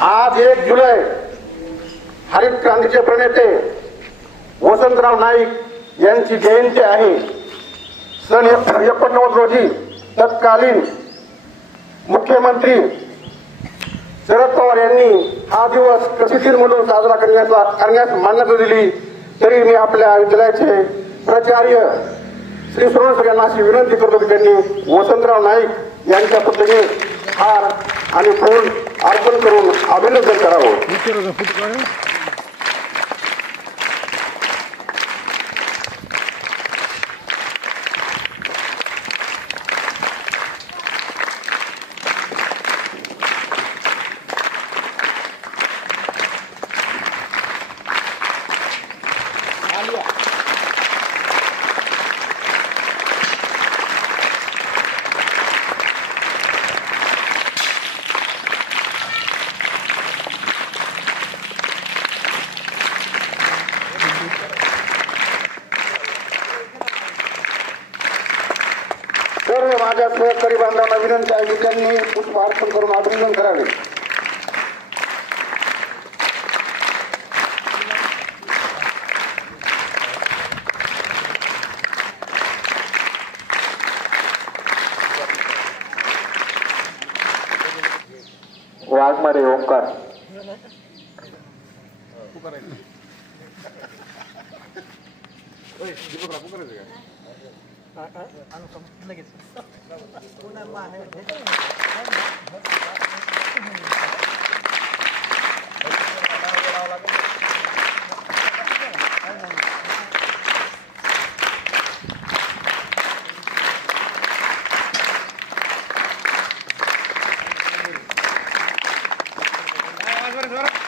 आज 1 जुलै हरित क्रांतीचे प्रणेते वसंतराव नाईक यांची जयंती आहे। सन 1989 रोजी तत्कालीन मुख्यमंत्री शरद पवार यांनी हा दिवस कृषी दिन म्हणून साजरा करण्यास मान्यता दिली। तरी मी आपल्या विद्यालयाचे प्राचार्य श्री सोनवणे यांना अशी विनंती करतो की त्यांनी वसंतराव नाईक यांच्या पुतळे हार आणि फूल अर्पण करून अभिनंदन करावं। सर्व माझ्या सहकारी बांधवांना विनंती आहे की त्यांनी पुष्प अर्पण करून अभिनंदन करावे। वाघमारे ओंकार जोरात